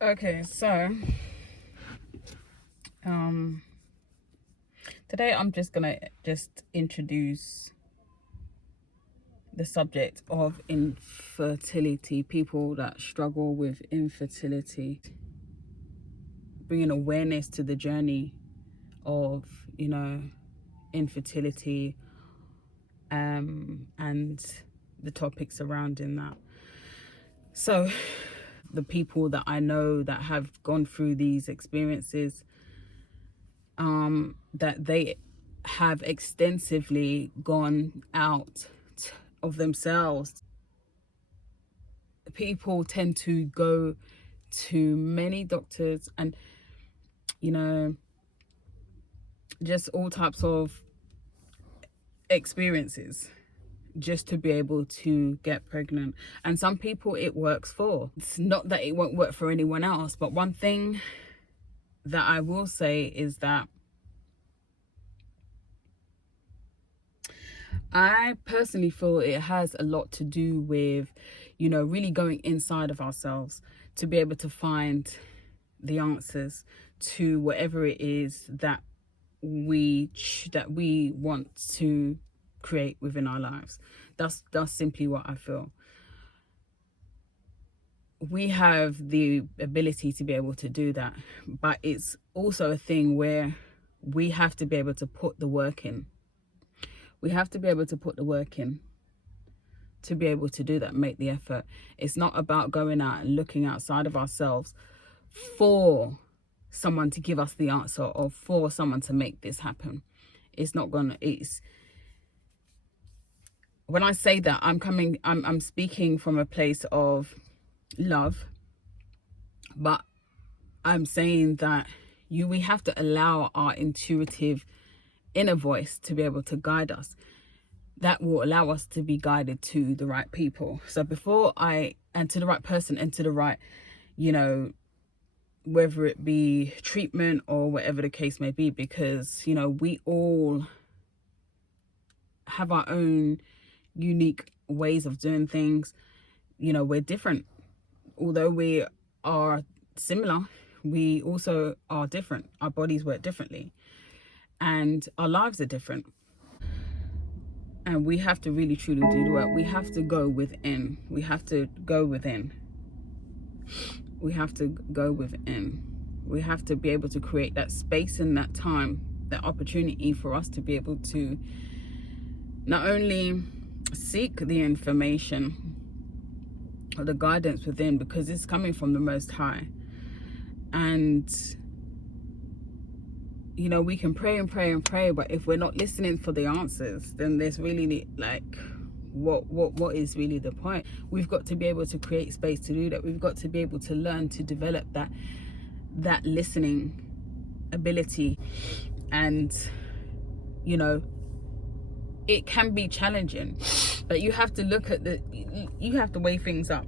Okay, so um today I'm just gonna introduce the subject of infertility, people that struggle with infertility, bringing awareness to the journey of, infertility, and the topics surrounding that. So the people that I know that have gone through these experiences, that they have extensively gone out of themselves. People tend to go to many doctors and, just all types of experiences just to be able to get pregnant. And some people it works for. It's not that it won't work for anyone else, but one thing that I will say is that I personally feel it has a lot to do with, really going inside of ourselves to be able to find the answers to whatever it is that we want to create within our lives. That's simply what I feel. We have the ability to be able to do that, but it's also a thing where we have to be able to put the work in. We have to be able to put the work in to be able to do that, make the effort. It's not about going out and looking outside of ourselves for someone to give us the answer or for someone to make this happen. When I say that, I'm speaking from a place of love, but I'm saying that we have to allow our intuitive inner voice to be able to guide us. That will allow us to be guided to the right people. So and to the right person and to the right, whether it be treatment or whatever the case may be, because, we all have our own unique ways of doing things. We're different. Although we are similar, we also are different. Our bodies work differently and our lives are different. And we have to really truly do the work. We have to go within. We have to go within. We have to go within. We have to be able to create that space and that time, that opportunity for us to be able to not only seek the information or the guidance within, because it's coming from the Most High. And we can pray and pray and pray, but if we're not listening for the answers, then there's really what is really the point? We've got to be able to create space to do that. We've got to be able to learn to develop that listening ability. And it can be challenging, but you have to look at you have to weigh things up.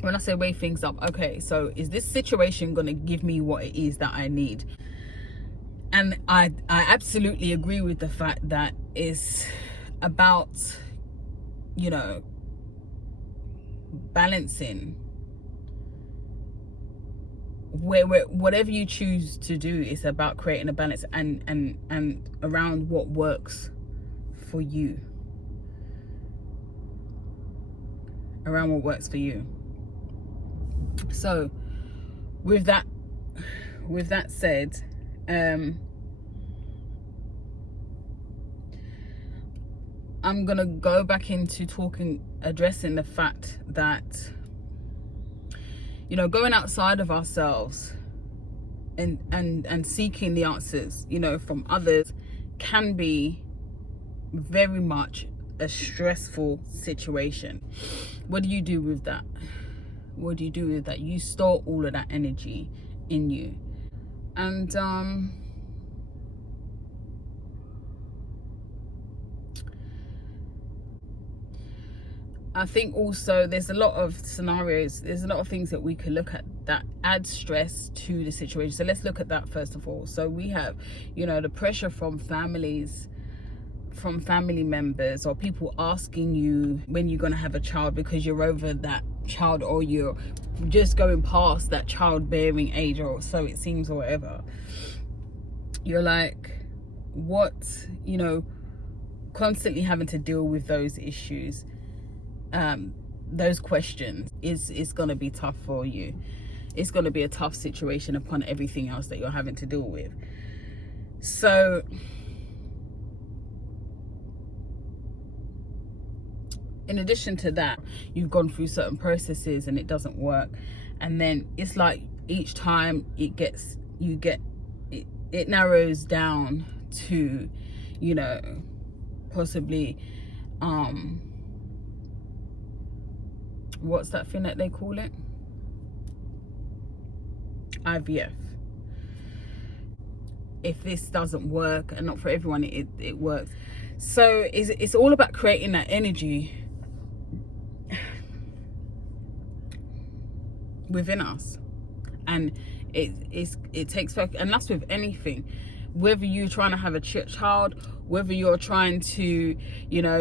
When I say weigh things up, okay, so is this situation going to give me what it is that I need? And I absolutely agree with the fact that it's about, balancing where whatever you choose to do is about creating a balance and around what works for you. Around what works for you. So with that said, I'm gonna go back into addressing the fact that, going outside of ourselves and seeking the answers, from others can be very much a stressful situation. What do you do with that? What do you do with that? You store all of that energy in you. And I think also there's a lot of scenarios, there's a lot of things that we could look at that add stress to the situation. So let's look at that first of all. So we have, the pressure from families, from family members, or people asking you when you're going to have a child because you're over that child, or you're just going past that childbearing age, or so it seems, or whatever, you're like, what, constantly having to deal with those issues, those questions is going to be tough for you. It's going to be a tough situation upon everything else that you're having to deal with. So in addition to that, you've gone through certain processes and it doesn't work, and then it's like each time it narrows down to, possibly what's that thing that they call it, IVF. If this doesn't work, and not for everyone it works, so it's all about creating that energy within us. And it takes work, and that's with anything, whether you're trying to have a child, whether you're trying to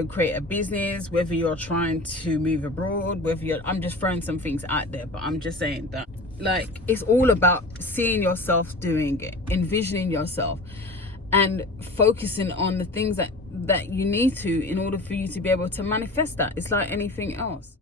create a business, whether you're trying to move abroad, I'm just throwing some things out there, but I'm just saying that, like, it's all about seeing yourself doing it, envisioning yourself, and focusing on the things that you need to in order for you to be able to manifest that. It's like anything else.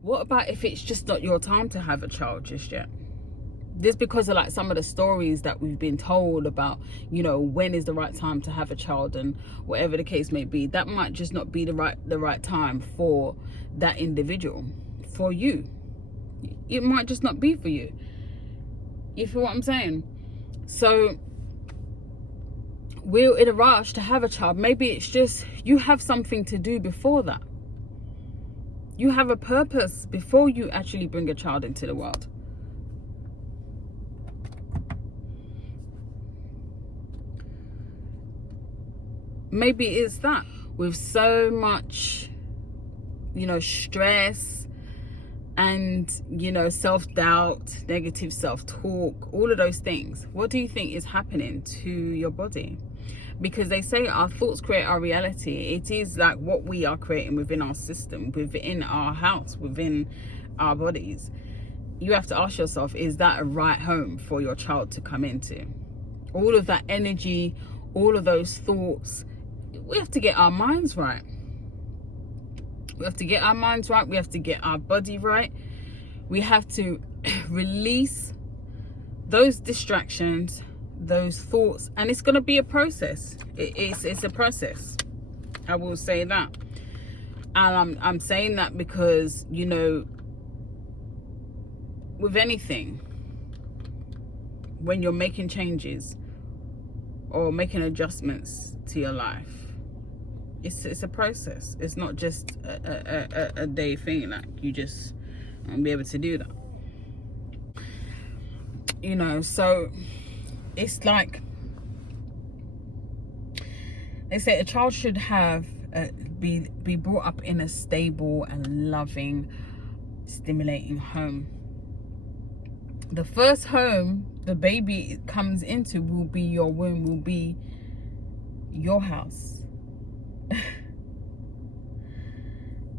What about if it's just not your time to have a child just yet? Just because of like some of the stories that we've been told about, when is the right time to have a child, and whatever the case may be, that might just not be the right time for that individual, for you. It might just not be for you. You feel what I'm saying? So we're in a rush to have a child. Maybe it's just you have something to do before that. You have a purpose before you actually bring a child into the world. Maybe it's that, with so much, stress and, self-doubt, negative self-talk, all of those things. What do you think is happening to your body? Because they say our thoughts create our reality. It is like what we are creating within our system, within our house, within our bodies. You have to ask yourself, is that a right home for your child to come into? All of that energy, all of those thoughts, we have to get our minds right. We have to get our minds right. We have to get our body right. We have to release those distractions, those thoughts, and it's going to be a process. It's a process. I will say that. And I'm saying that because, with anything, when you're making changes or making adjustments to your life, it's a process. It's not just a day thing. Like, you just won't be able to do that. So it's like they say a child should have be brought up in a stable and loving, stimulating home. The first home the baby comes into will be your womb, will be your house.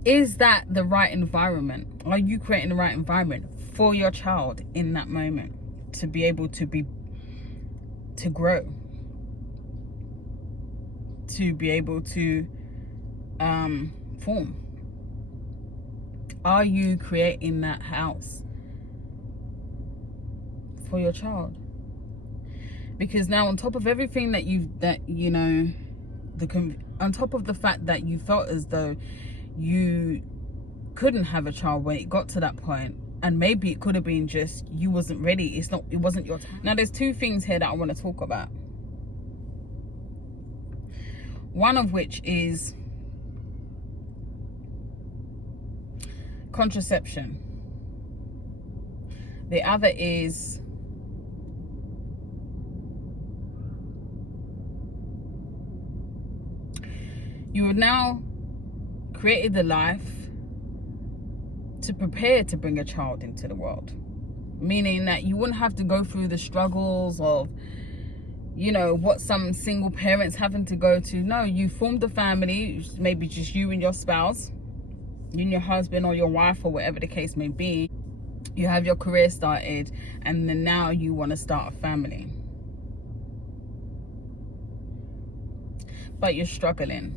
Is that the right environment? Are you creating the right environment for your child in that moment to be able to grow, to be able to form? Are you creating that house for your child? Because now, on top of everything on top of the fact that you felt as though you couldn't have a child when it got to that point, and maybe it could have been just you wasn't ready, it wasn't your time. Now there's two things here that I want to talk about, one of which is contraception. The other is you have now created the life to prepare to bring a child into the world, meaning that you wouldn't have to go through the struggles of, you know, what some single parents having to go to. No, you formed a family, maybe just you and your spouse, you and your husband or your wife or whatever the case may be. You have your career started, and then now you want to start a family, but you're struggling.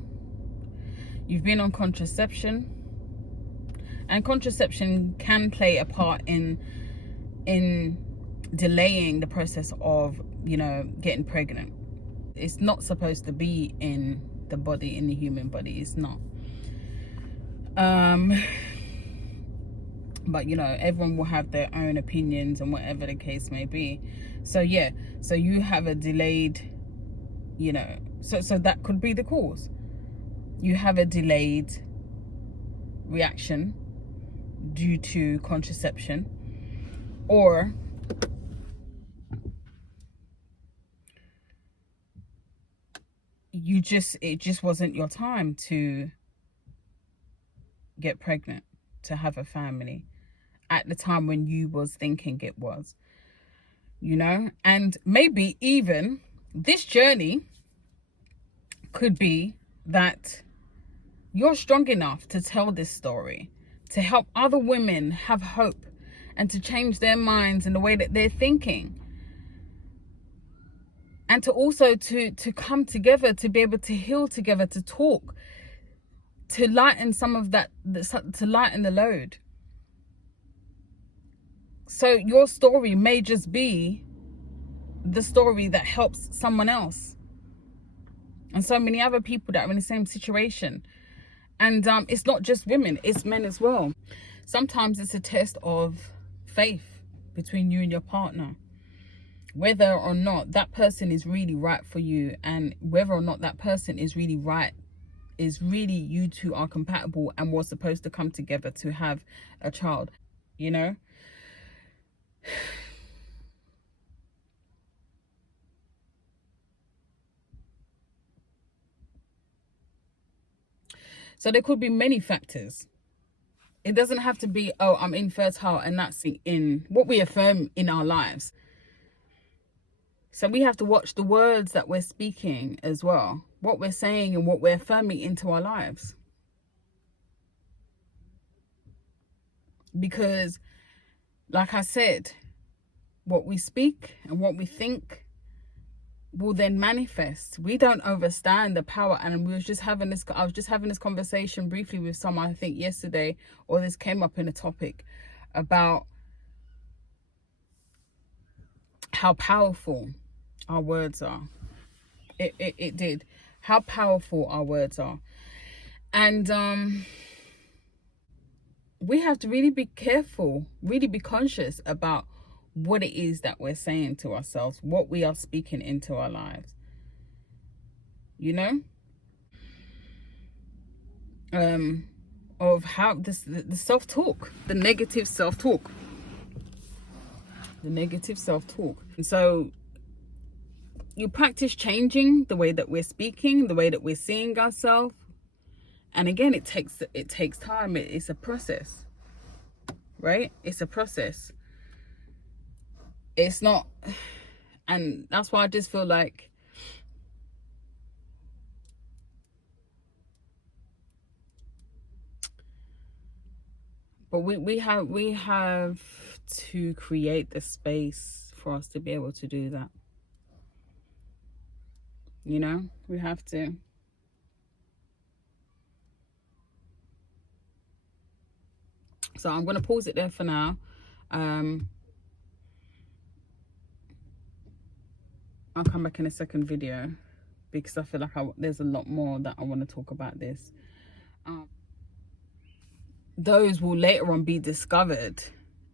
You've been on contraception, and contraception can play a part in delaying the process of, you know, getting pregnant. It's not supposed to be in the body, in the human body. It's not. But you know, everyone will have their own opinions and whatever the case may be. So yeah, so you have a delayed, you know, so that could be the cause. You have a delayed reaction due to contraception, or it just wasn't your time to get pregnant, to have a family at the time when you was thinking it was, you know. And maybe even this journey could be that you're strong enough to tell this story, to help other women have hope and to change their minds and the way that they're thinking, and to also to come together, to be able to heal together, to talk, to lighten some of that, to lighten the load. So your story may just be the story that helps someone else, and so many other people that are in the same situation. And it's not just women, it's men as well. Sometimes it's a test of faith between you and your partner, whether or not that person is really right for you, and whether or not that person is really right, is really you two are compatible and we're supposed to come together to have a child, you know. So there could be many factors. It doesn't have to be, oh, I'm infertile and that's in what we affirm in our lives. So we have to watch the words that we're speaking as well, what we're saying and what we're affirming into our lives. Because, like I said, what we speak and what we think will then manifest. We don't understand the power. And I was just having this conversation briefly with someone, I think yesterday, or this came up in a topic about how powerful our words are. It did. How powerful our words are. And we have to really be careful, really be conscious about what it is that we're saying to ourselves, what we are speaking into our lives, you know. Of how the self-talk, the negative self-talk. And so you practice changing the way that we're speaking, the way that we're seeing ourselves. And again, it takes time. It's a process, right? It's a process. It's not, and that's why I just feel like but we have to create the space for us to be able to do that, you know. We have to. So I'm going to pause it there for now. I'll come back in a second video because I feel like there's a lot more that I want to talk about this. Those will later on be discovered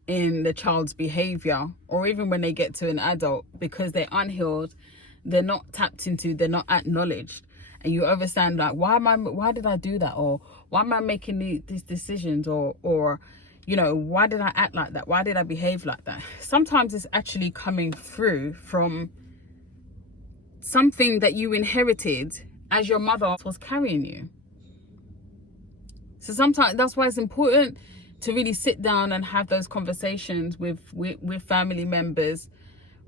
in the child's behavior, or even when they get to an adult, because they're unhealed, they're not tapped into, they're not acknowledged. And you understand, like, why did I do that? Or why am I making these decisions? Or you know, why did I act like that? Why did I behave like that? Sometimes it's actually coming through from something that you inherited as your mother was carrying you. So sometimes that's why it's important to really sit down and have those conversations with family members,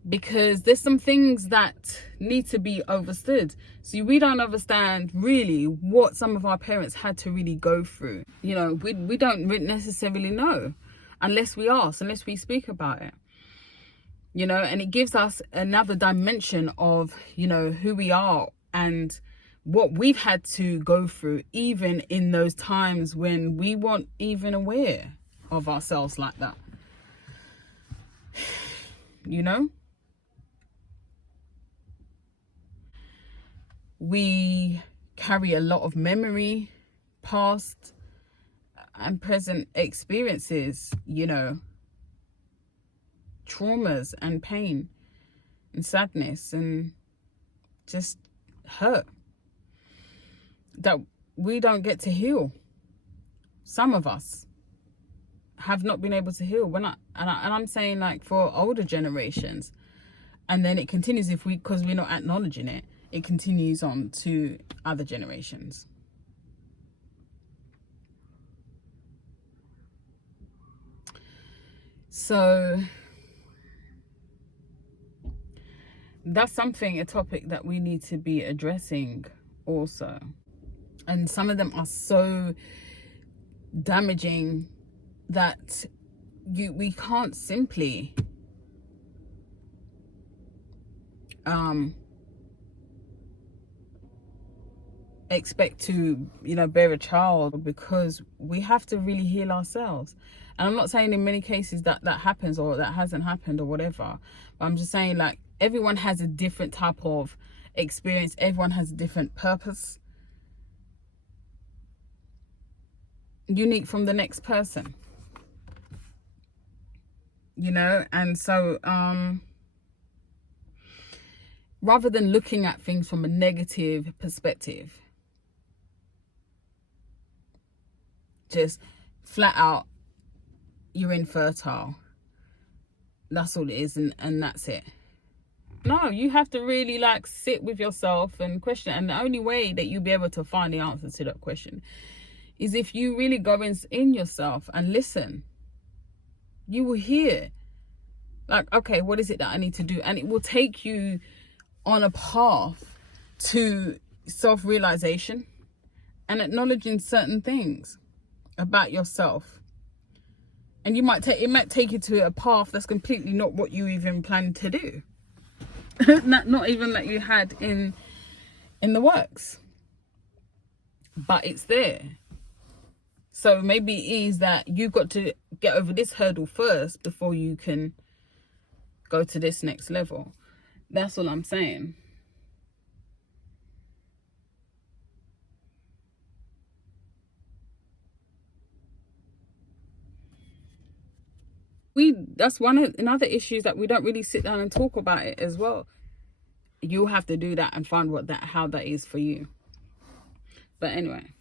because there's some things that need to be understood. See, we don't understand really what some of our parents had to really go through. You know, we don't necessarily know unless we ask, unless we speak about it. You know, and it gives us another dimension of, you know, who we are and what we've had to go through, even in those times when we weren't even aware of ourselves like that. You know, we carry a lot of memory, past and present experiences, you know, traumas and pain and sadness and just hurt that we don't get to heal. Some of us have not been able to heal. And I'm saying, like, for older generations, and then it continues, because we're not acknowledging it, it continues on to other generations. So that's a topic that we need to be addressing also. And some of them are so damaging that we can't simply expect to, you know, bear a child, because we have to really heal ourselves. And I'm not saying in many cases that happens or that hasn't happened or whatever, but I'm just saying, like, everyone has a different type of experience. Everyone has a different purpose, unique from the next person, you know. And so rather than looking at things from a negative perspective, just flat out, you're infertile, that's all it is, and that's it. No, you have to really, like, sit with yourself and question it. And the only way that you'll be able to find the answer to that question is if you really go in yourself and listen. You will hear, like, okay, what is it that I need to do? And it will take you on a path to self-realization and acknowledging certain things about yourself. And it might take you to a path that's completely not what you even planned to do. not even that you had in the works, but it's there. So maybe it is that you've got to get over this hurdle first before you can go to this next level. That's all I'm saying. That's another issues that we don't really sit down and talk about it as well. You'll have to do that and find how that is for you. But anyway.